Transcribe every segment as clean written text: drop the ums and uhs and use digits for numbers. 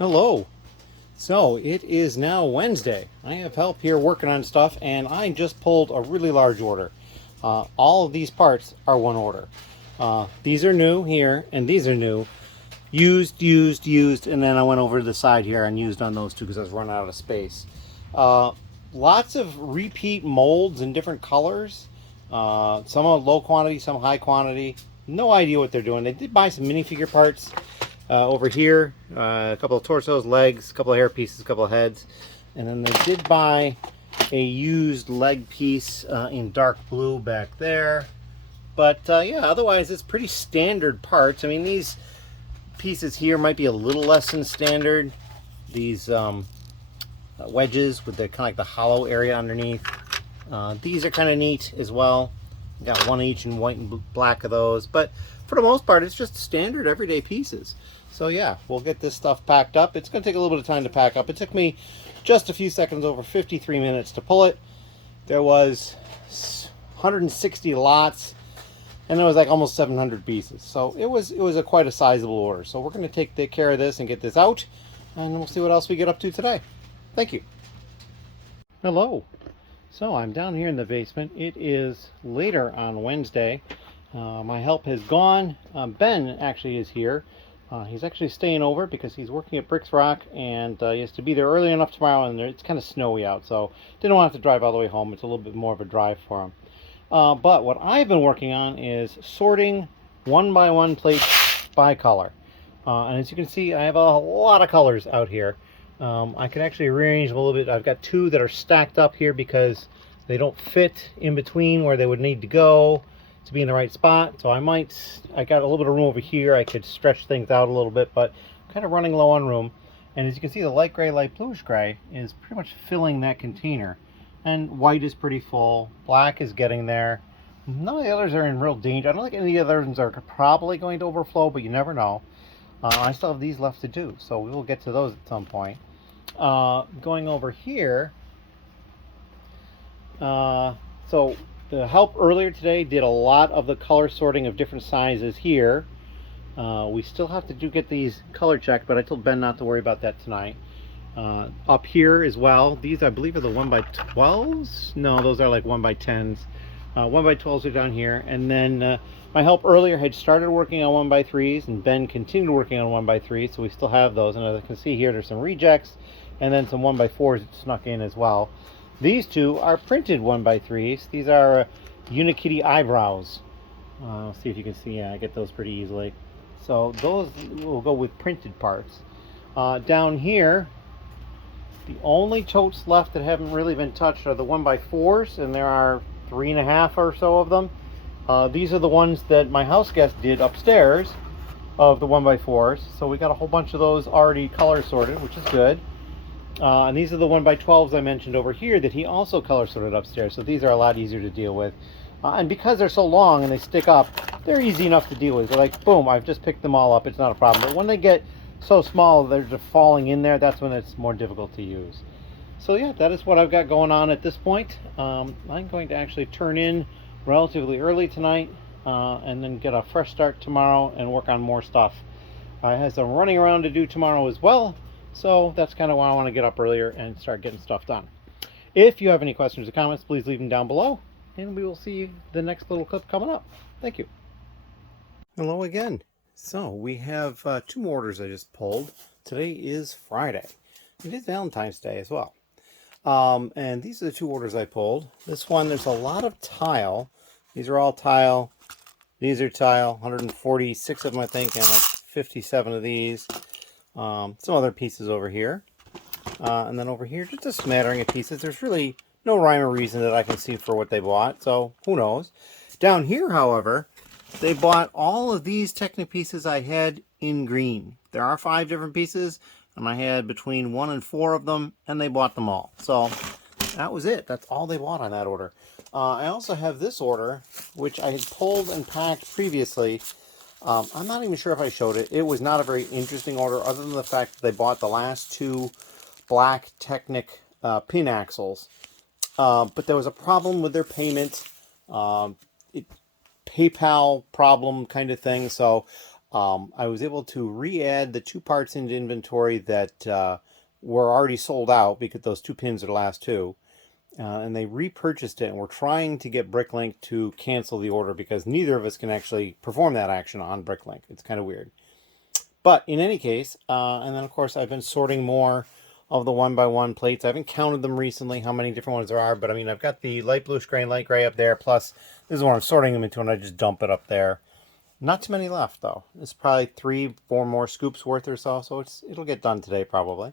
Hello. So it is now Wednesday. I have help here working on stuff, and I just pulled a really large order. All of these parts are one order. These are new here, and these are new. Used, and then I went over to the side here and used on those two because I was running out of space. Lots of repeat molds in different colors. Some are low quantity, some high quantity. No idea what they're doing. They did buy some minifigure parts over here. A couple of torsos, legs, a couple of hair pieces, a couple of heads. And then they did buy a used leg piece in dark blue back there. But yeah, otherwise it's pretty standard parts. I mean, these pieces here might be a little less than standard. These wedges with the kind of like the hollow area underneath. These are kind of neat as well. Got one each in white and black of those, but for the most part it's just standard everyday pieces. So yeah, we'll get this stuff packed up. It's going to take a little bit of time to pack up. It took me just a few seconds, over 53 minutes to pull it. There was 160 lots, and there was like almost 700 pieces. So it was quite a sizable order. So we're going to take care of this and get this out, and we'll see what else we get up to today. Thank you. Hello. So I'm down here in the basement. It is later on Wednesday. My help has gone. Ben actually is here. He's actually staying over because he's working at Bricks Rock, and he has to be there early enough tomorrow, and it's kind of snowy out, so didn't want to have to drive all the way home. It's a little bit more of a drive for him. But what I've been working on is sorting one by one plates by color. And as you can see, I have a lot of colors out here. I can actually rearrange them a little bit. I've got two that are stacked up here because they don't fit in between where they would need to go to be in the right spot. So I got a little bit of room over here. I could stretch things out a little bit, but I'm kind of running low on room. And as you can see, the light gray, light bluish gray is pretty much filling that container. And white is pretty full. Black is getting there. None of the others are in real danger. I don't think any of the other ones are probably going to overflow, but you never know. I still have these left to do, so we will get to those at some point. Going over here, so the help earlier today did a lot of the color sorting of different sizes here. We still have to get these color checked, but I told Ben not to worry about that tonight. Up here as well, these I believe are the 1x12s. No, those are like 1x10s. 1x12s are down here, and then my help earlier had started working on 1x3s, and Ben continued working on 1x3s, so we still have those. And as I can see here, there's some rejects and then some 1x4s that snuck in as well. These two are printed 1x3s. These are Unikitty eyebrows. Let's see if you can see. Yeah, I get those pretty easily. So those will go with printed parts. Down here, the only totes left that haven't really been touched are the 1x4s, and there are 3.5 or so of them. These are the ones that my house guest did upstairs of the 1x4s. So we got a whole bunch of those already color sorted, which is good. And these are the 1x12s I mentioned over here that he also color sorted upstairs. So these are a lot easier to deal with. And because they're so long and they stick up, they're easy enough to deal with. They're like, boom, I've just picked them all up. It's not a problem. But when they get so small, they're just falling in there. That's when it's more difficult to use. So yeah, that is what I've got going on at this point. I'm going to actually turn in relatively early tonight and then get a fresh start tomorrow and work on more stuff. I have some running around to do tomorrow as well. So that's kind of why I want to get up earlier and start getting stuff done. If you have any questions or comments, please leave them down below, and we will see the next little clip coming up. Thank you. Hello again. So we have 2 more orders I just pulled. Today is Friday. It is Valentine's Day as well. And these are the 2 orders I pulled. This one, there's a lot of tile. These are all tile. These are tile. 146 of them, I think, and like 57 of these. Some other pieces over here. And then over here, just a smattering of pieces. There's really no rhyme or reason that I can see for what they bought, so who knows. Down here, however, they bought all of these Technic pieces I had in green. There are 5 different pieces, and I had between 1 and 4 of them, and they bought them all. So that was it. That's all they bought on that order. I also have this order, which I had pulled and packed previously. I'm not even sure if I showed it. It was not a very interesting order, other than the fact that they bought the last 2 black Technic pin axles. But there was a problem with their payment. PayPal problem kind of thing. So I was able to re-add the 2 parts into inventory that were already sold out because those 2 pins are the last 2. And they repurchased it, and we're trying to get Bricklink to cancel the order because neither of us can actually perform that action on Bricklink. It's kind of weird. But in any case, and then of course I've been sorting more of the 1x1 plates. I haven't counted them recently, how many different ones there are, but I mean, I've got the light bluish gray and light gray up there, plus this is what I'm sorting them into, and I just dump it up there. Not too many left, though. It's probably 3-4 more scoops worth or so, so it'll get done today, probably.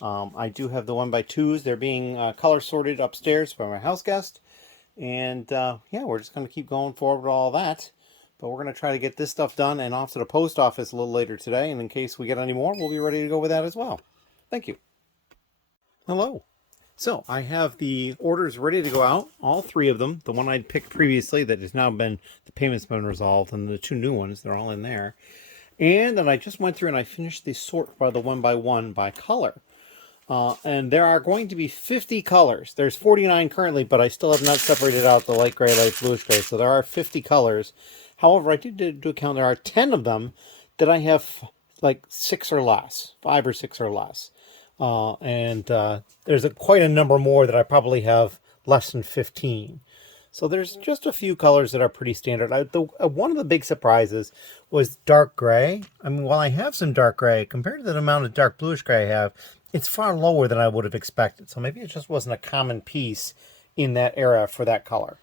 I do have the 1x2s. They're being color sorted upstairs by my house guest. And yeah, we're just going to keep going forward with all that. But we're going to try to get this stuff done and off to the post office a little later today. And in case we get any more, we'll be ready to go with that as well. Thank you. Hello. So I have the orders ready to go out, all 3 of them. The one I'd picked previously that has now been, the payment's been resolved, and the 2 new ones, they're all in there. And then I just went through and I finished the sort by the 1x1 by color. And there are going to be 50 colors. There's 49 currently, but I still have not separated out the light gray, light bluish gray. So there are 50 colors. However, I did do account there are 10 of them that I have like 6 or less, 5 or 6 or less. There's quite a number more that I probably have less than 15. So there's just a few colors that are pretty standard. One of the big surprises was dark gray. I mean, while I have some dark gray, compared to the amount of dark bluish gray I have, it's far lower than I would have expected. So maybe it just wasn't a common piece in that era for that color.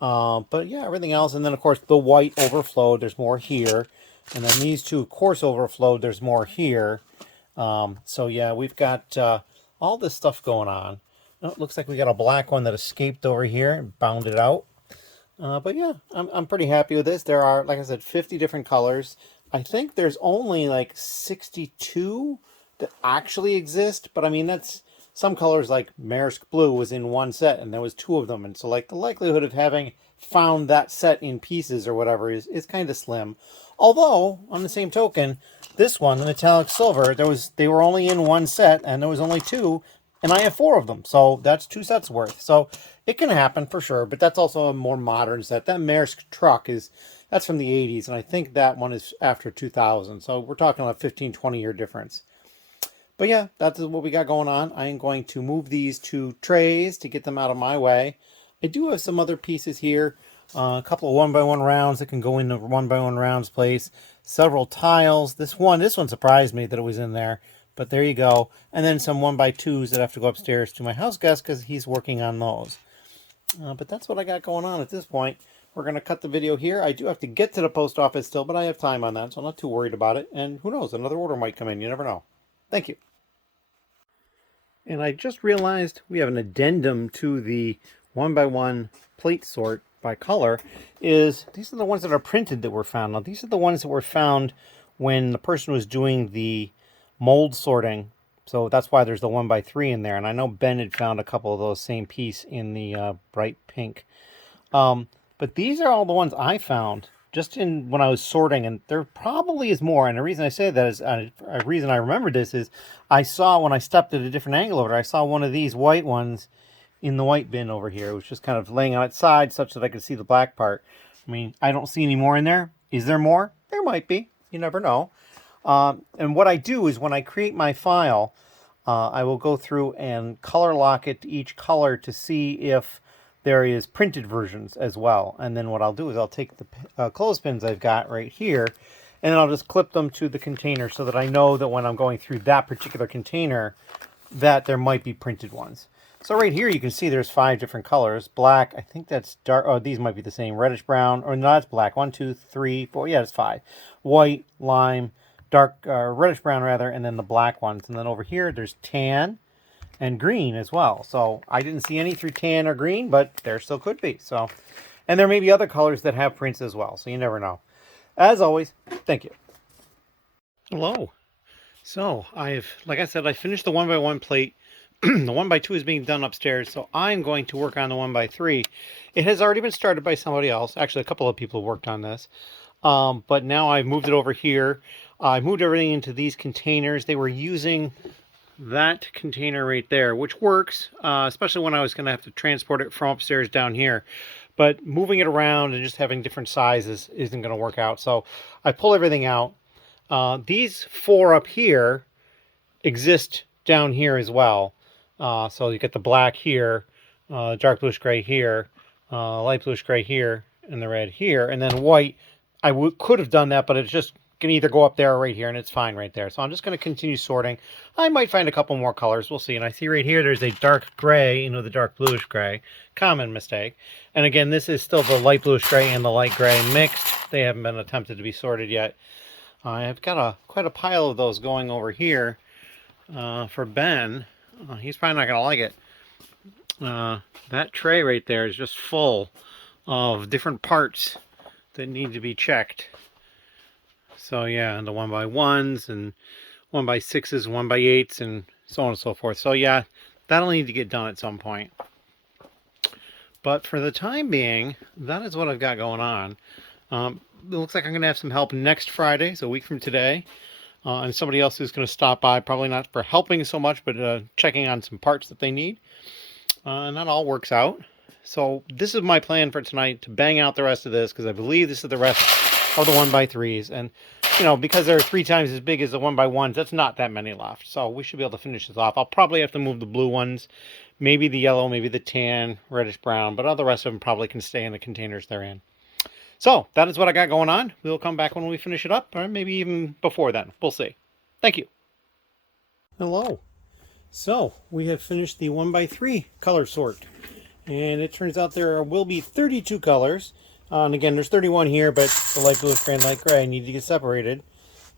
But yeah, everything else. And then, of course, the white overflowed. There's more here. And then these 2, of course, overflowed. There's more here. So yeah, we've got all this stuff going on. Oh, it looks like we got a black one that escaped over here and bounded out. But yeah, I'm pretty happy with this. There are, like I said, 50 different colors. I think there's only like 62 that actually exist, but I mean, that's some colors like Maersk Blue was in one set and there was 2 of them. And so like the likelihood of having found that set in pieces or whatever is kind of slim. Although on the same token, this one, the metallic silver, they were only in one set and there was only 2 and I have 4 of them. So that's 2 sets worth. So it can happen for sure, but that's also a more modern set. That Maersk truck that's from the 80s. And I think that one is after 2000. So we're talking about 15-20 year difference. But yeah, that's what we got going on. I am going to move these to trays to get them out of my way. I do have some other pieces here. A couple of 1x1 rounds that can go in the 1x1 rounds place. Several tiles. This one surprised me that it was in there. But there you go. And then some 1x2s that have to go upstairs to my house guest because he's working on those. But that's what I got going on at this point. We're going to cut the video here. I do have to get to the post office still, but I have time on that, so I'm not too worried about it. And who knows, another order might come in. You never know. Thank you. And I just realized we have an addendum to the 1x1 plate sort by color. These are the ones that are printed that were found. Now, these are the ones that were found when the person was doing the mold sorting. So that's why there's the 1x3 in there. And I know Ben had found a couple of those same piece in the bright pink. But these are all the ones I found just when I was sorting, and there probably is more. And the reason I say that is, a reason I remember this is, I saw when I stepped at a different angle over, I saw one of these white ones in the white bin over here. It was just kind of laying on its side such that I could see the black part. I mean, I don't see any more in there. Is there more? There might be. You never know. And what I do is when I create my file, I will go through and color lock it to each color to see if there is printed versions as well. And then what I'll do is I'll take the clothespins I've got right here, and I'll just clip them to the container so that I know that when I'm going through that particular container that there might be printed ones. So right here you can see there's 5 different colors. Black, I think that's dark. Oh, these might be the same. Reddish brown, or no, that's black. 1, 2, 3, 4. Yeah, it's 5. White, lime, dark, reddish brown rather, and then the black ones. And then over here there's tan and green as well. So I didn't see any through tan or green, but there still could be. So, and there may be other colors that have prints as well. So you never know. As always, thank you. Hello. So like I said, I finished the 1x1 plate. The 1x2 is being done upstairs. So I'm going to work on the 1x3. It has already been started by somebody else. Actually, a couple of people worked on this. But now I've moved it over here. I moved everything into these containers. They were using that container right there, which works, especially when I was going to have to transport it from upstairs down here. But moving it around and just having different sizes isn't going to work out. So I pull everything out. These 4 up here exist down here as well. So you get the black here, dark bluish gray here, light bluish gray here, and the red here, and then white. I could have done that, but it's just can either go up there or right here, and it's fine right there. So I'm just going to continue sorting. I might find a couple more colors. We'll see. And I see right here there's a dark gray, the dark bluish gray. Common mistake. And again, this is still the light bluish gray and the light gray mixed. They haven't been attempted to be sorted yet. I've got quite a pile of those going over here for Ben. He's probably not going to like it. That tray right there is just full of different parts that need to be checked. So yeah, and the 1x1s and 1x6s, 1x8s, and so on and so forth. So yeah, that'll need to get done at some point. But for the time being, that is what I've got going on. It looks like I'm going to have some help next Friday, so a week from today. And somebody else is going to stop by, probably not for helping so much, but checking on some parts that they need. And that all works out. So this is my plan for tonight, to bang out the rest of this, because I believe this is the rest of the 1x3s. And, because they're 3 times as big as the 1x1s, that's not that many left. So we should be able to finish this off. I'll probably have to move the blue ones, maybe the yellow, maybe the tan, reddish brown, but all the rest of them probably can stay in the containers they're in. So that is what I got going on. We'll come back when we finish it up, or maybe even before then. We'll see. Thank you. Hello. So we have finished the 1x3 color sort. And it turns out there will be 32 colors. And again, there's 31 here, but the light bluish gray and light gray need to get separated.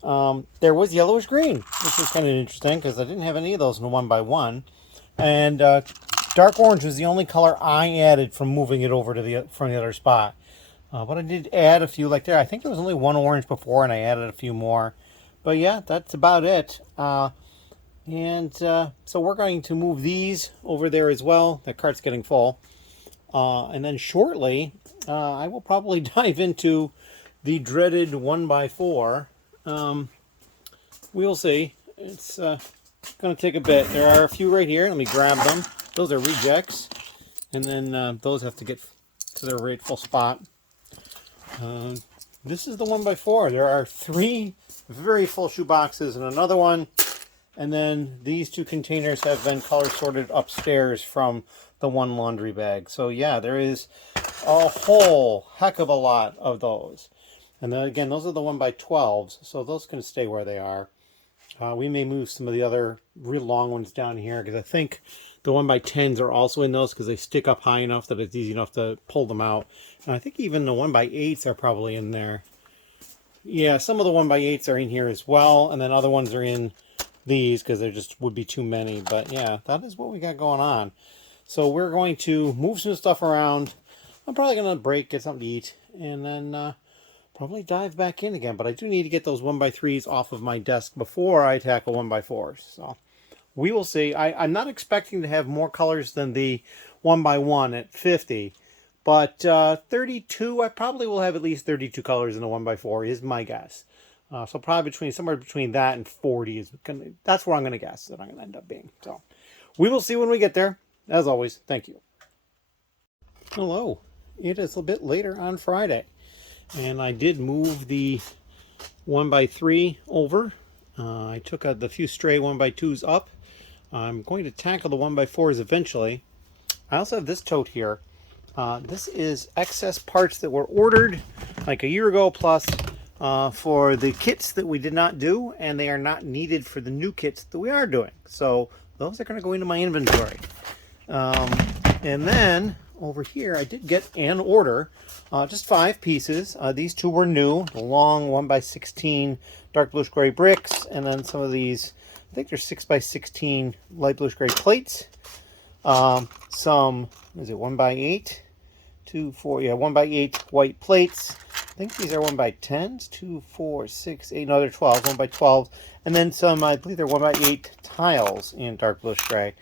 There was yellowish green, which is kind of interesting because I didn't have any of those in the 1x1. And dark orange was the only color I added from moving it over to from the other spot. But I did add a few like there. I think there was only 1 orange before, and I added a few more. But yeah, that's about it. So we're going to move these over there as well. That cart's getting full. And then shortly, I will probably dive into the dreaded 1x4. We'll see. It's going to take a bit. There are a few right here. Let me grab them. Those are rejects. And then those have to get to their rightful spot. This is the 1x4. There are 3 very full shoe boxes and another one. And then these 2 containers have been color sorted upstairs from the 1 laundry bag. So yeah, there is a whole heck of a lot of those. And then again, those are the 1x12s, so those can stay where they are. We may move some of the other real long ones down here, because I think the 1x10s are also in those because they stick up high enough that it's easy enough to pull them out. And I think even the 1x8s are probably in there. Yeah, some of the 1x8s are in here as well, and then other ones are in these because there just would be too many. But yeah, that is what we got going on. So we're going to move some stuff around. I'm probably going to break, get something to eat, and then probably dive back in again. But I do need to get those 1x3s off of my desk before I tackle 1x4s. So we will see. I'm not expecting to have more colors than the 1x1 at 50. But 32, I probably will have at least 32 colors in the 1x4 is my guess. So probably somewhere between that and 40 that's where I'm going to guess that I'm going to end up being. So we will see when we get there. As always, thank you. Hello. It is a bit later on Friday, and I did move the 1x3 over. I took the few stray 1x2s up. I'm going to tackle the 1x4s eventually. I also have this tote here. This is excess parts that were ordered like a year ago plus for the kits that we did not do, and they are not needed for the new kits that we are doing. So those are going to go into my inventory. And then over here I did get an order, just 5 pieces. These 2 were new, the long 1x16 dark bluish gray bricks, and then some of these, I think they're 6x16 light bluish gray plates. Some, what is it, 1x8? 2, 4, yeah, 1x8 white plates. I think these are 1x10s, 2, 4, 6, 8, no, they're 12, 1x12. And then some, I believe they're 1x8 tiles in dark bluish gray.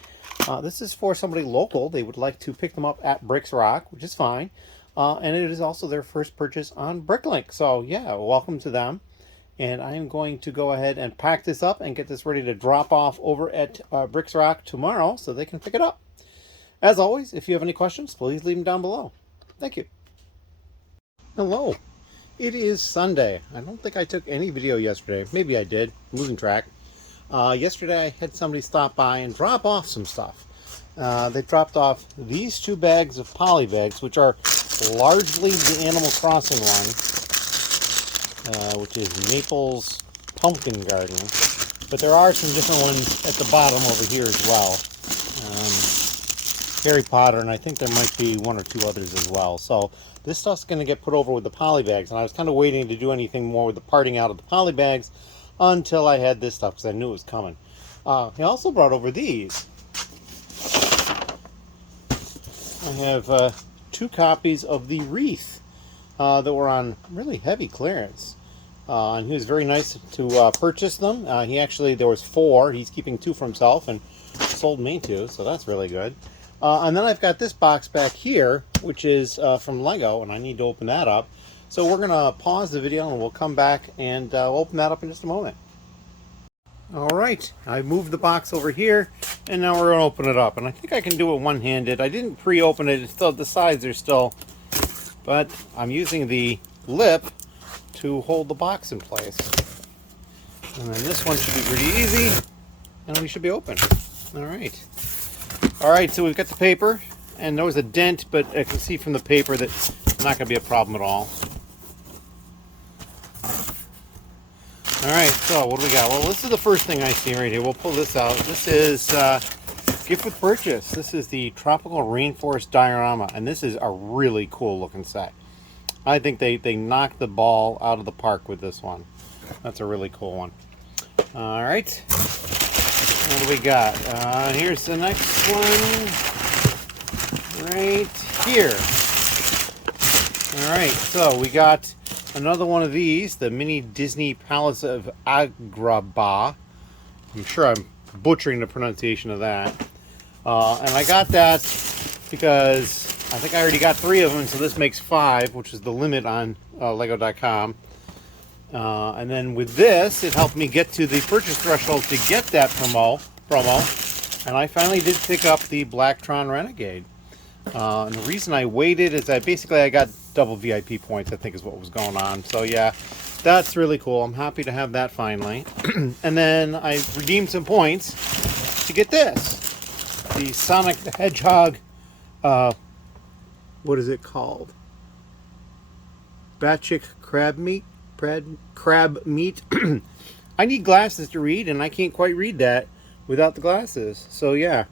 This is for somebody local. They would like to pick them up at Bricks Rock, which is fine. And it is also their first purchase on Bricklink. So yeah, welcome to them. And I am going to go ahead and pack this up and get this ready to drop off over at Bricks Rock tomorrow so they can pick it up. As always, if you have any questions, please leave them down below. Thank you. Hello. It is Sunday. I don't think I took any video yesterday. Maybe I did. I'm losing track. Yesterday I had somebody stop by and drop off some stuff. They dropped off these 2 bags of polybags, which are largely the Animal Crossing one, which is Maple's Pumpkin Garden. But there are some different ones at the bottom over here as well. Harry Potter, and I think there might be 1 or 2 others as well. So this stuff's going to get put over with the polybags, and I was kind of waiting to do anything more with the parting out of the polybags until I had this stuff because I knew it was coming. He also brought over these. I have 2 copies of the Wreaths that were on really heavy clearance. And he was very nice to purchase them. There was 4. He's keeping 2 for himself and sold me 2, so that's really good. And then I've got this box back here, which is from Lego, and I need to open that up. So we're going to pause the video and we'll come back and open that up in just a moment. Alright, I moved the box over here, and now we're going to open it up. And I think I can do it one-handed. I didn't pre-open it. It's still, the sides are still, but I'm using the lip to hold the box in place. And then this one should be pretty easy, and we should be open. Alright. Alright, so we've got the paper, and there was a dent, but I can see from the paper that it's not going to be a problem at all. Alright, so what do we got? Well, this is the first thing I see right here. We'll pull this out. This is gift with purchase. This is the Tropical Rainforest Diorama, and this is a really cool looking set. I think they knocked the ball out of the park with this one. That's a really cool one. Alright. What do we got? Here's the next one. Right here. Alright, so we got another one of these, the Mini Disney Palace of Agrabah. I'm sure I'm butchering the pronunciation of that. And I got that because I think I already got 3 of them, so this makes 5, which is the limit on Lego.com. And then with this, it helped me get to the purchase threshold to get that promo. And I finally did pick up the Blacktron Renegade. And the reason I waited is that basically I got double VIP points, I think is what was going on. So yeah, that's really cool. I'm happy to have that finally. And then I redeemed some points to get this. The Sonic the Hedgehog, what is it called? Batchick crab meat? Crab meat. I need glasses to read, and I can't quite read that without the glasses. So yeah.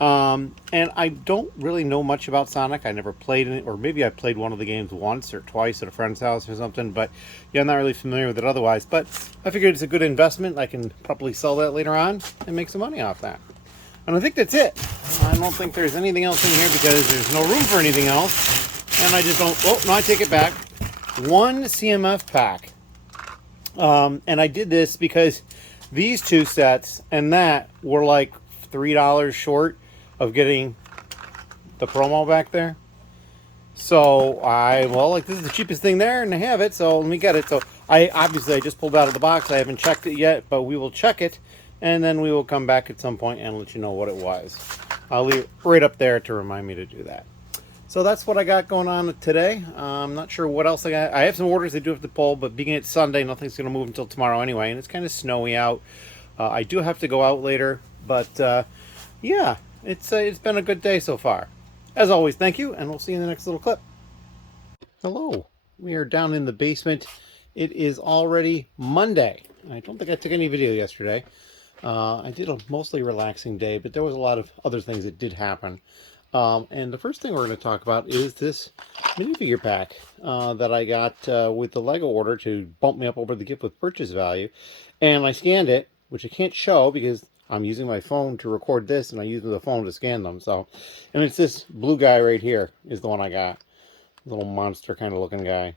And I don't really know much about Sonic. I never played in it, or maybe I played one of the games once or twice at a friend's house or something, but yeah, I'm not really familiar with it otherwise. But I figured it's a good investment. I can probably sell that later on and make some money off that. And I think that's it. I don't think there's anything else in here because there's no room for anything else. And I just don't, oh, no, I take it back. 1 CMF pack. And I did this because these 2 sets and that were like $3 short of getting the promo back there. So like, this is the cheapest thing there and I have it, so let me get it. So I just pulled out of the box. I haven't checked it yet, but we will check it and then we will come back at some point and let you know what it was. I'll leave it right up there to remind me to do that. So that's what I got going on today. I'm not sure what else I got. I have some orders I do have to pull, but being it's Sunday, nothing's going to move until tomorrow anyway, and it's kind of snowy out. I do have to go out later, but yeah, it's been a good day so far. As always, thank you, and we'll see you in the next little clip. Hello. We are down in the basement. It is already Monday. I don't think I took any video yesterday. I did a mostly relaxing day, but there was a lot of other things that did happen. And the first thing we're going to talk about is this minifigure pack that I got with the Lego order to bump me up over the gift with purchase value. And I scanned it, which I can't show because I'm using my phone to record this and I use the phone to scan them. So, and it's this blue guy right here is the one I got. Little monster kind of looking guy.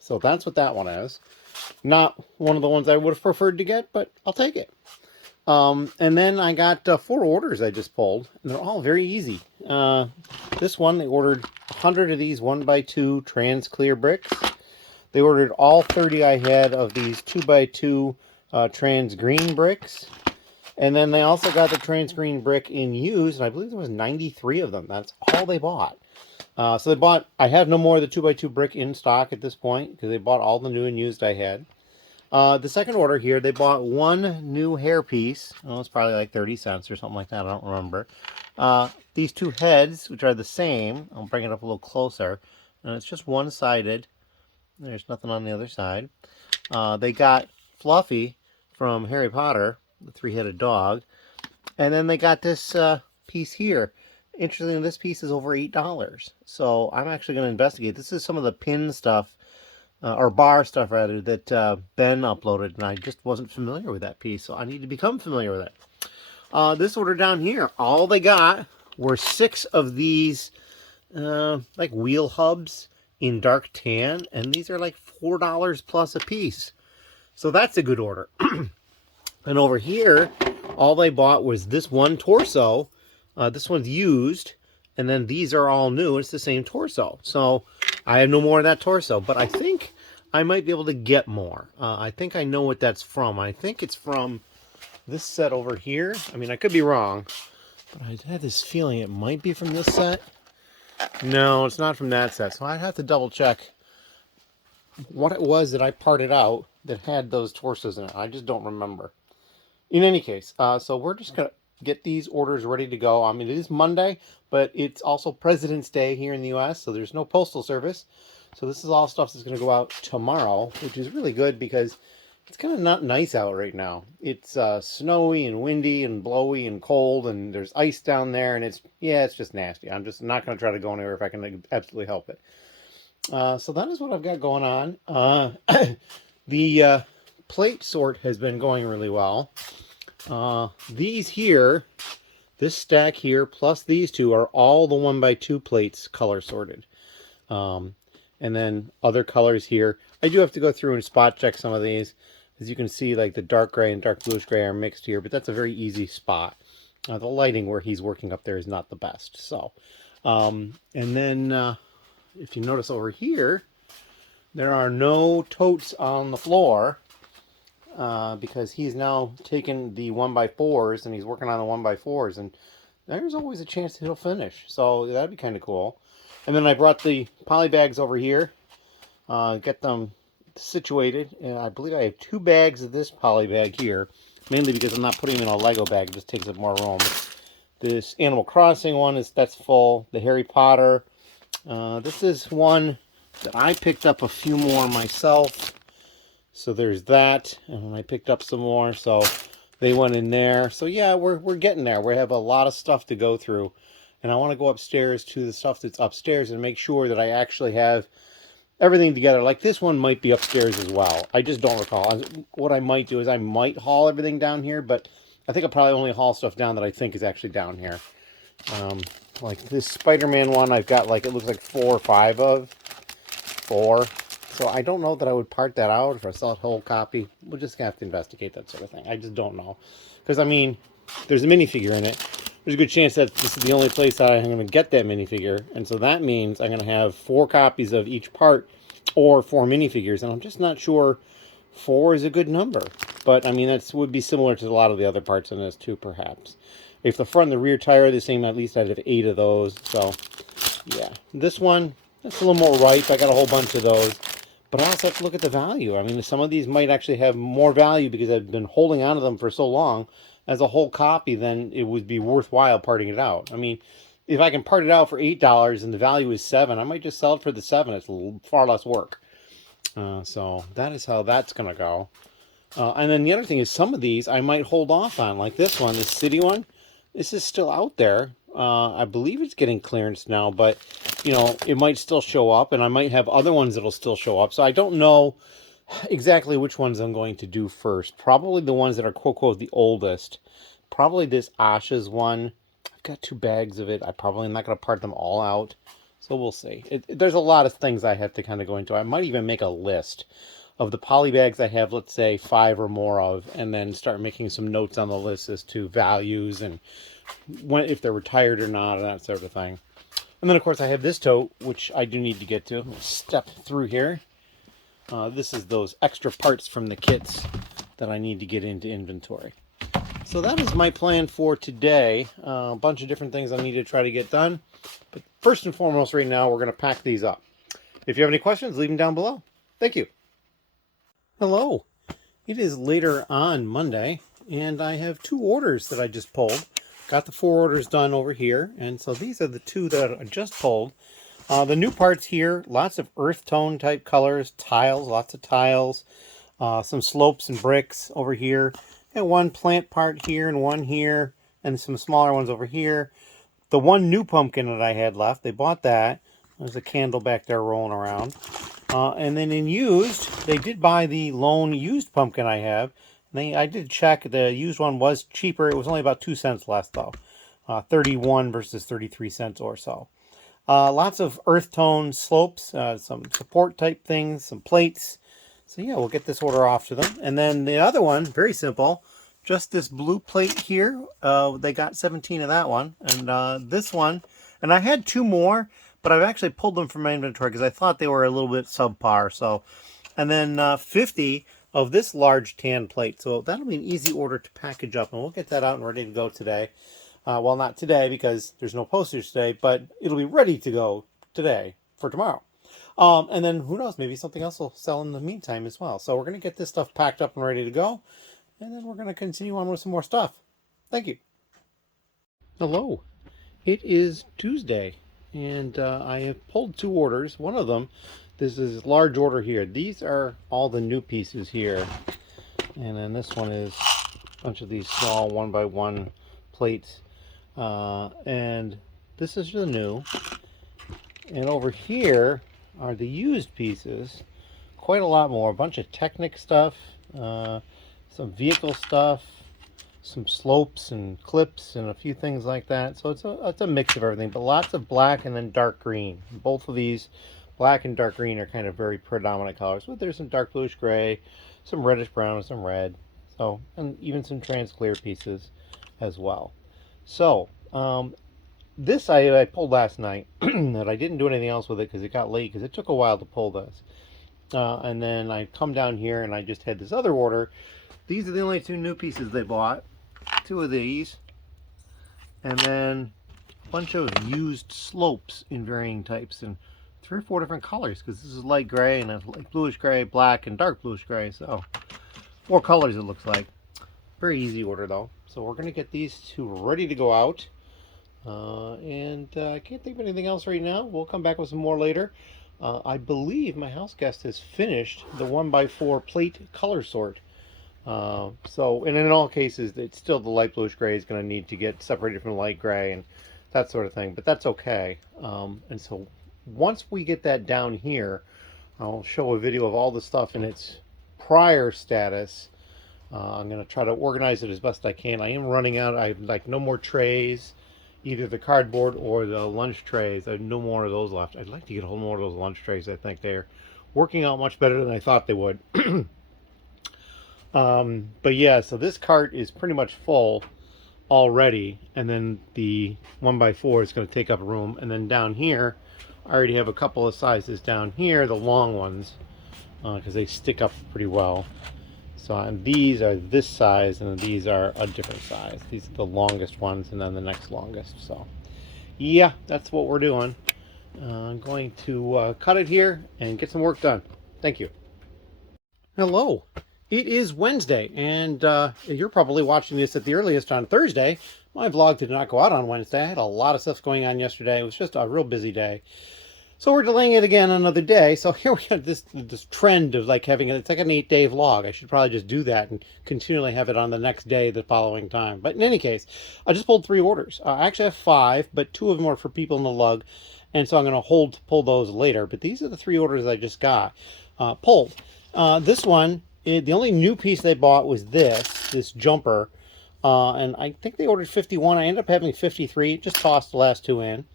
So that's what that one is. Not one of the ones I would have preferred to get, but I'll take it. And then I got 4 orders I just pulled, and they're all very easy. This one, they ordered 100 of these 1x2 trans clear bricks. They ordered all 30 I had of these 2x2 trans green bricks. And then they also got the trans green brick in use, and I believe there was 93 of them. That's all they bought. So they bought, I have no more of the 2x2 brick in stock at this point, because they bought all the new and used I had. The second order here, they bought one new hair piece. Oh, it's probably like 30 cents or something like that. I don't remember. These two heads, which are the same. I'll bring it up a little closer. And it's just one-sided. There's nothing on the other side. They got Fluffy from Harry Potter, the three-headed dog. And then they got this piece here. Interestingly, this piece is over $8. So I'm actually going to investigate. This is some of the pin stuff, or bar stuff rather, that Ben uploaded, and I just wasn't familiar with that piece. So I need to become familiar with it. This order down here, all they got were 6 of these like wheel hubs in dark tan, and these are like $4 plus a piece. So that's a good order. And over here, all they bought was this one torso. This one's used, and then these are all new. It's the same torso. So I have no more of that torso, but I think I might be able to get more. I think I know what that's from. I think it's from this set over here. I mean, I could be wrong, but I had this feeling it might be from this set. No, it's not from that set. So I'd have to double check what it was that I parted out that had those torsos in it. I just don't remember. In any case, so we're just going to get these orders ready to go. I mean, it is Monday, but it's also President's Day here in the U.S., so there's no postal service. So this is all stuff that's going to go out tomorrow, which is really good because it's kind of not nice out right now. It's snowy and windy and blowy and cold, and there's ice down there, and it's just nasty. I'm just not going to try to go anywhere if I can absolutely help it. So that is what I've got going on. The plate sort has been going really well. These here, this stack here, plus these two are all the 1x2 plates color sorted. And then other colors here. I do have to go through and spot check some of these. As you can see, like the dark gray and dark bluish gray are mixed here, but that's a very easy spot. The lighting where he's working up there is not the best. So, and then if you notice over here, there are no totes on the floor. Because he's now taken the 1x4s and he's working on the 1x4s, and there's always a chance that he'll finish. So that'd be kind of cool. And then I brought the polybags over here, get them situated, and I believe I have 2 bags of this polybag here, mainly because I'm not putting them in a Lego bag. It just takes up more room. This Animal Crossing one that's full. The Harry Potter. This is one that I picked up a few more myself. So there's that, and I picked up some more, so they went in there. So yeah, we're getting there. We have a lot of stuff to go through, and I want to go upstairs to the stuff that's upstairs and make sure that I actually have everything together. Like this one might be upstairs as well. I just don't recall. What I might do is I might haul everything down here, but I think I'll probably only haul stuff down that I think is actually down here. Like this Spider-Man one, I've got like, it looks like 4 or 5 of. 4. So I don't know that I would part that out if I sell a whole copy. We'll just have to investigate that sort of thing. I just don't know. Because, I mean, there's a minifigure in it. There's a good chance that this is the only place that I'm going to get that minifigure. And so that means I'm going to have 4 copies of each part or 4 minifigures. And I'm just not sure 4 is a good number. But, I mean, that would be similar to a lot of the other parts in this, too, perhaps. If the front and the rear tire are the same, at least I'd have 8 of those. So, yeah. This one, that's a little more ripe. I got a whole bunch of those. But I also have to look at the value. I mean, some of these might actually have more value because I've been holding on to them for so long. As a whole copy, then it would be worthwhile parting it out. I mean, if I can part it out for $8 and the value is $7, I might just sell it for the $7. It's far less work. So that is how that's going to go. And then the other thing is some of these I might hold off on. Like this one, this city one. This is still out there. I believe it's getting clearance now, but, you know, it might still show up, and I might have other ones that'll still show up. So I don't know exactly which ones I'm going to do first. Probably the ones that are, quote, quote, the oldest. Probably this Asha's one. I've got 2 bags of it. I probably am not going to part them all out. So we'll see. There's a lot of things I have to kind of go into. I might even make a list of the polybags I have, let's say, 5 or more of, and then start making some notes on the list as to values and if they're retired or not, and that sort of thing. And then, of course, I have this tote, which I do need to get to. Step through here. This is those extra parts from the kits that I need to get into inventory. So that is my plan for today. A bunch of different things I need to try to get done. But first and foremost right now, we're going to pack these up. If you have any questions, leave them down below. Thank you. Hello. It is later on Monday, and I have 2 orders that I just pulled. Got the 4 orders done over here, and so these are the 2 that I just pulled. The new parts here, lots of earth tone type colors, tiles, lots of tiles, some slopes and bricks over here, and 1 plant part here and 1 here, and some smaller ones over here. The 1 new pumpkin that I had left, they bought that. There's a candle back there rolling around. And then in used, they did buy the lone used pumpkin I have. I did check, the used one was cheaper. It was only about 2 cents less though. 31 versus 33 cents or so. Lots of earth tone slopes, some support type things, some plates. So yeah, we'll get this order off to them. And then the other one, very simple, just this blue plate here. They got 17 of that one. And this one, and I had 2 more, but I've actually pulled them from my inventory because I thought they were a little bit subpar. So, and then 50 of this large tan plate. So that'll be an easy order to package up, and we'll get that out and ready to go today. Well, not today because there's no postage today, but it'll be ready to go today for tomorrow. And then who knows, maybe something else will sell in the meantime as well. So we're going to get this stuff packed up and ready to go, and then we're going to continue on with some more stuff. Thank you. Hello. It is Tuesday, and I have pulled 2 orders. One of them, this is large order here. These are all the new pieces here. And then this one is a bunch of these small 1x1 plates. And this is the new. And over here are the used pieces. Quite a lot more. A bunch of Technic stuff, some vehicle stuff, some slopes and clips and a few things like that. So it's a mix of everything, but lots of black and then dark green. Both of these, black and dark green, are kind of very predominant colors. But there's some dark bluish gray, some reddish brown, and some red. So, and even some trans clear pieces as well. So this I pulled last night, that I didn't do anything else with it because it got late because it took a while to pull this. And then I come down here and I just had this other order. These are the only 2 new pieces they bought. 2 of these, and then a bunch of used slopes in varying types and 3 or 4 different colors, because this is light gray and a light bluish gray, black, and dark bluish gray. So 4 colors it looks like. Very easy order though. So we're going to get these 2 ready to go out. And I can't think of anything else right now. We'll come back with some more later. I believe my house guest has finished the 1x4 plate color sort. So, and in all cases, it's still the light bluish gray is going to need to get separated from the light gray and that sort of thing, but that's okay. And so once we get that down here, I'll show a video of all the stuff in its prior status. I'm going to try to organize it as best I can. I am running out. I like no more trays, either the cardboard or the lunch trays. I have no more of those left. I'd like to get a whole more of those lunch trays. I think they're working out much better than I thought they would. But yeah, so this cart is pretty much full already, and then the 1x4 is going to take up room. And then down here, I already have a couple of sizes down here, the long ones, because they stick up pretty well. So and these are this size, and these are a different size. These are the longest ones, and then the next longest. So yeah, that's what we're doing. I'm going to cut it here and get some work done. Thank you. Hello. It is Wednesday, and you're probably watching this at the earliest on Thursday. My vlog did not go out on Wednesday. I had a lot of stuff going on yesterday. It was just a real busy day. So we're delaying it again another day. So here we have this trend of like having, it's like an 8-day vlog. I should probably just do that and continually have it on the next day the following time. But in any case, I just pulled 3 orders. I actually have 5, but 2 of them are for people in the lug. And so I'm going to pull those later. But these are the 3 orders I just got pulled. This one, the only new piece they bought was this jumper. And I think they ordered 51. I ended up having 53. Just tossed the last 2 in.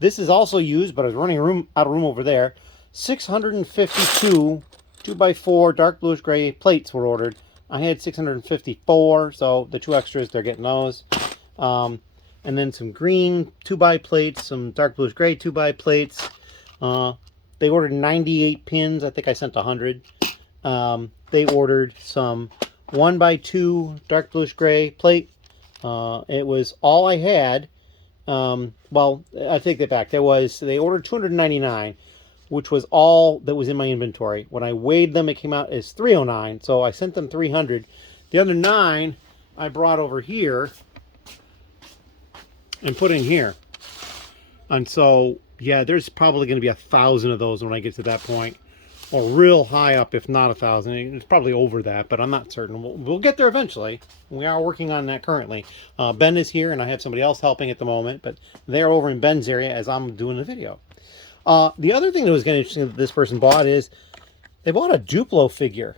This is also used, but I was running out of room over there. 652 2x4 dark bluish gray plates were ordered. I had 654, so the 2 extras, they're getting those. And then some green 2x plates, some dark bluish gray 2x plates. They ordered 98 pins. I think I sent 100. They ordered some 1x2 dark bluish gray plate. It was all I had. Well, I take that back. They ordered 299, which was all that was in my inventory. When I weighed them, it came out as 309. So I sent them 300. The other 9 I brought over here and put in here. And so, yeah, there's probably going to be 1,000 of those when I get to that point. Or real high up, if not 1,000. It's probably over that, but I'm not certain. We'll get there eventually. We are working on that currently. Ben is here, and I have somebody else helping at the moment, but they're over in Ben's area as I'm doing the video. The other thing that was kind of interesting that this person bought is they bought a Duplo figure.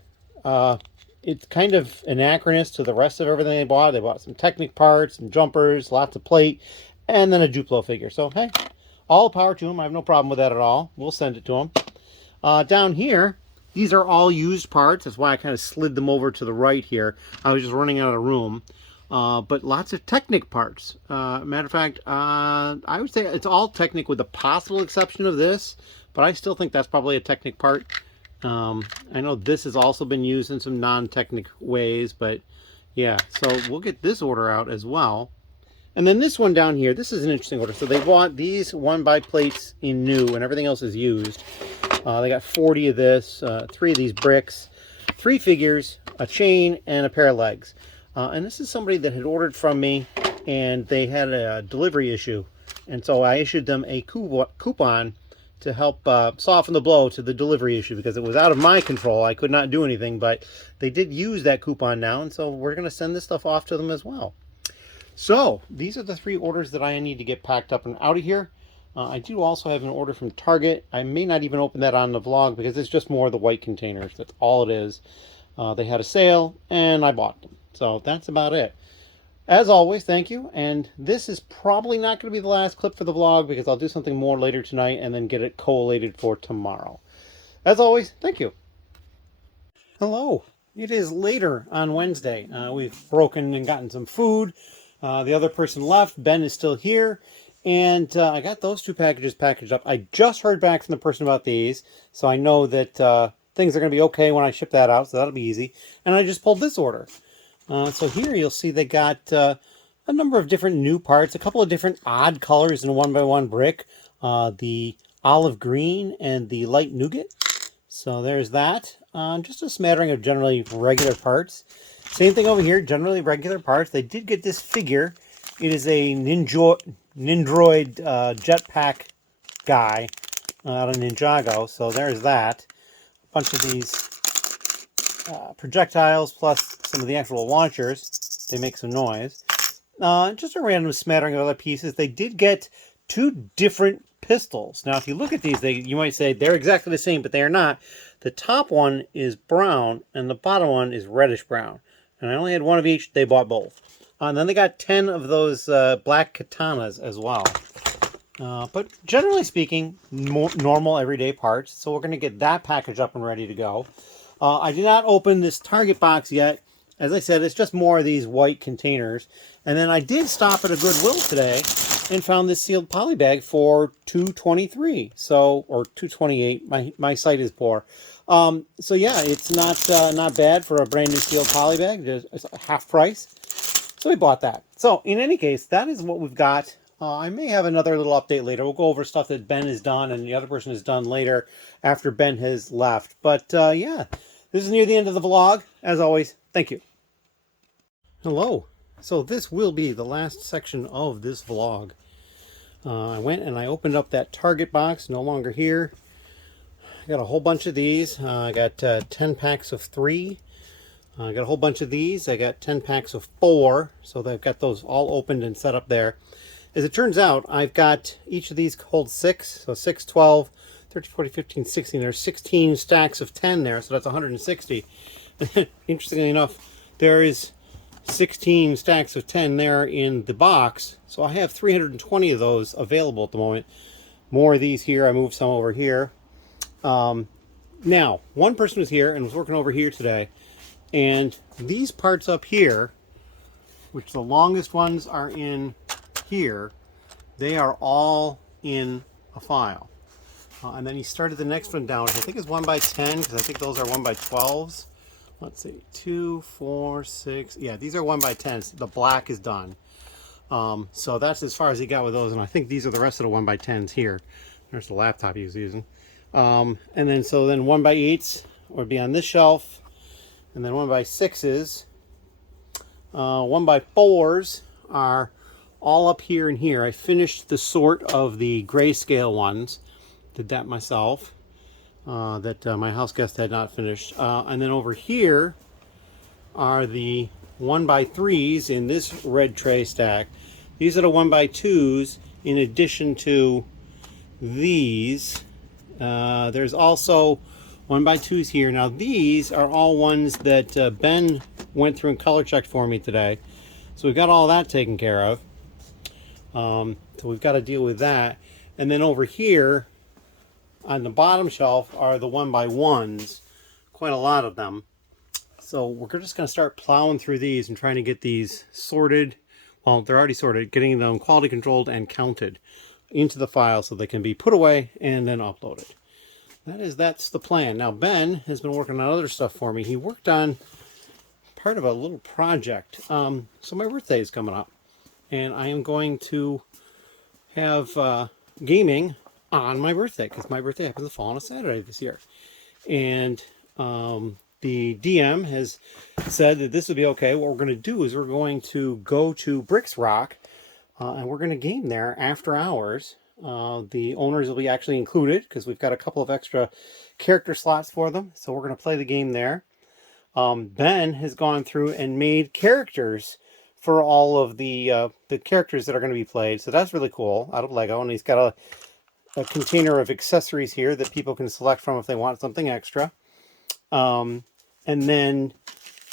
It's kind of anachronous to the rest of everything they bought. They bought some Technic parts and jumpers, lots of plate, and then a Duplo figure. So, hey, all power to them. I have no problem with that at all. We'll send it to them. Down here, these are all used parts. That's why I kind of slid them over to the right here. I was just running out of room. But lots of Technic parts. Matter of fact, I would say it's all Technic with the possible exception of this, but I still think that's probably a Technic part. I know this has also been used in some non-Technic ways, but yeah, so we'll get this order out as well. And then this one down here, this is an interesting order. So they bought these 1x plates in new and everything else is used. They got 40 of this, 3 of these bricks, 3 figures, a chain, and a pair of legs. And this is somebody that had ordered from me, and they had a delivery issue. And so I issued them a coupon to help soften the blow to the delivery issue, because it was out of my control. I could not do anything, but they did use that coupon now, and so we're going to send this stuff off to them as well. So these are the 3 orders that I need to get packed up and out of here. I do also have an order from Target. I may not even open that on the vlog because it's just more of the white containers. That's all it is. They had a sale and I bought them. So that's about it. As always, thank you. And this is probably not going to be the last clip for the vlog because I'll do something more later tonight and then get it collated for tomorrow. As always, thank you. Hello. It is later on Wednesday. We've broken and gotten some food. The other person left. Ben is still here. And I got those 2 packages packaged up. I just heard back from the person about these, so I know that things are going to be okay when I ship that out, so that'll be easy. And I just pulled this order. So here you'll see they got a number of different new parts, a couple of different odd colors in a 1x1 brick, the olive green and the light nougat. So there's that. Just a smattering of generally regular parts. Same thing over here, generally regular parts. They did get this figure. It is a Nindroid jetpack guy out of Ninjago. So there's that. A bunch of these projectiles plus some of the actual launchers. They make some noise. Just a random smattering of other pieces. They did get 2 different pistols. Now, if you look at these, you might say they're exactly the same, but they are not. The top one is brown and the bottom one is reddish brown. And I only had 1 of each. They bought both. And then they got 10 of those black katanas as well. But generally speaking, normal everyday parts. So we're going to get that package up and ready to go. I did not open this Target box yet. As I said, it's just more of these white containers. And then I did stop at a Goodwill today and found this sealed poly bag for $2.23. So, or $2.28. My site is poor. So yeah, it's not bad for a brand new sealed poly bag. It's half price. So we bought that. So in any case, that is what we've got. I may have another little update later. We'll go over stuff that Ben has done and the other person has done later after Ben has left. But yeah, this is near the end of the vlog. As always, thank you. Hello. So this will be the last section of this vlog. I went and I opened up that Target box, no longer here. I got a whole bunch of these. I got 10 packs of 3. I got a whole bunch of these. I got 10 packs of 4. So they've got those all opened and set up there. As it turns out, I've got each of these hold 6. So 6, 12, 13, 14, 15, 16. There's 16 stacks of 10 there. So that's 160. Interestingly enough, there is 16 stacks of 10 there in the box. So I have 320 of those available at the moment. More of these here. I moved some over here. Now, one person was here and was working over here today. And these parts up here, which the longest ones are in here, they are all in a file. And then he started the next one down, which I think is 1 by 10, because I think those are 1 by 12s. Let's see, 2, 4, 6. Yeah, these are 1 by 10s. The black is done. So that's as far as he got with those, and I think these are the rest of the 1 by 10s here. There's the laptop he was using. And then 1 by 8s would be on this shelf, and then 1 by 6s. 1 by 4s are all up here and here. I finished the sort of the grayscale ones. Did that myself. That my house guest had not finished. And then over here are the 1 by 3s in this red tray stack. These are the 1 by 2s in addition to these. There's also 1 by 2s here. Now these are all ones that Ben went through and color checked for me today. So we've got all that taken care of. So we've got to deal with that. And then over here on the bottom shelf are the 1 by 1s, quite a lot of them. So we're just going to start plowing through these and trying to get these sorted. Well, they're already sorted, getting them quality controlled and counted into the file so they can be put away and then uploaded. That's the plan. Now Ben has been working on other stuff for me. He worked on part of a little project. So my birthday is coming up, and I am going to have gaming on my birthday, because my birthday happens to fall on a Saturday this year. And the DM has said that this would be okay. What we're going to do is we're going to go to Bricks Rock, and we're going to game there after hours. The owners will be actually included, because we've got a couple of extra character slots for them. So we're going to play the game there. Ben has gone through and made characters for all of the characters that are going to be played. So that's really cool, out of Lego. And he's got a container of accessories here that people can select from if they want something extra. And then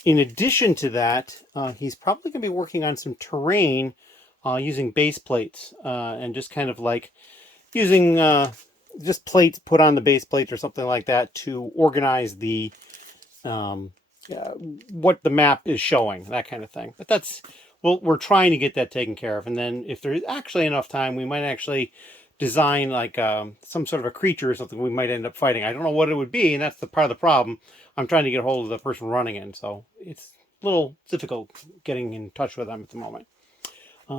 in addition to that, he's probably going to be working on some terrain using base plates and just kind of like using just plates put on the base plates or something like that to organize the what the map is showing, that kind of thing. But that's, well, we're trying to get that taken care of. And then if there's actually enough time, we might actually design like some sort of a creature or something we might end up fighting. I don't know what it would be, and that's the part of the problem. I'm trying to get a hold of the person running it, so it's a little difficult getting in touch with them at the moment.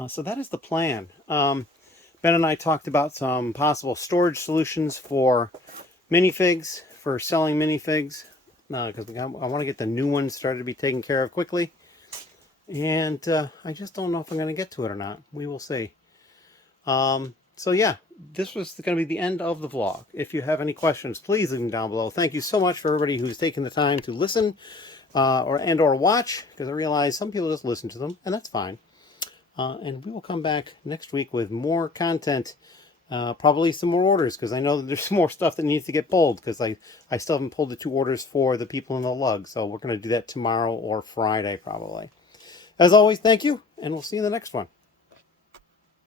So that is the plan. Ben and I talked about some possible storage solutions for minifigs, for selling minifigs, because I want to get the new ones started to be taken care of quickly. And I just don't know if I'm going to get to it or not. We will see. So yeah, this was going to be the end of the vlog. If you have any questions, please leave them down below. Thank you so much for everybody who's taken the time to listen or watch, because I realize some people just listen to them, and that's fine. And we will come back next week with more content, probably some more orders, because I know that there's more stuff that needs to get pulled, because I still haven't pulled the 2 orders for the people in the lug. So we're going to do that tomorrow or Friday probably. As always, thank you, and we'll see you in the next one.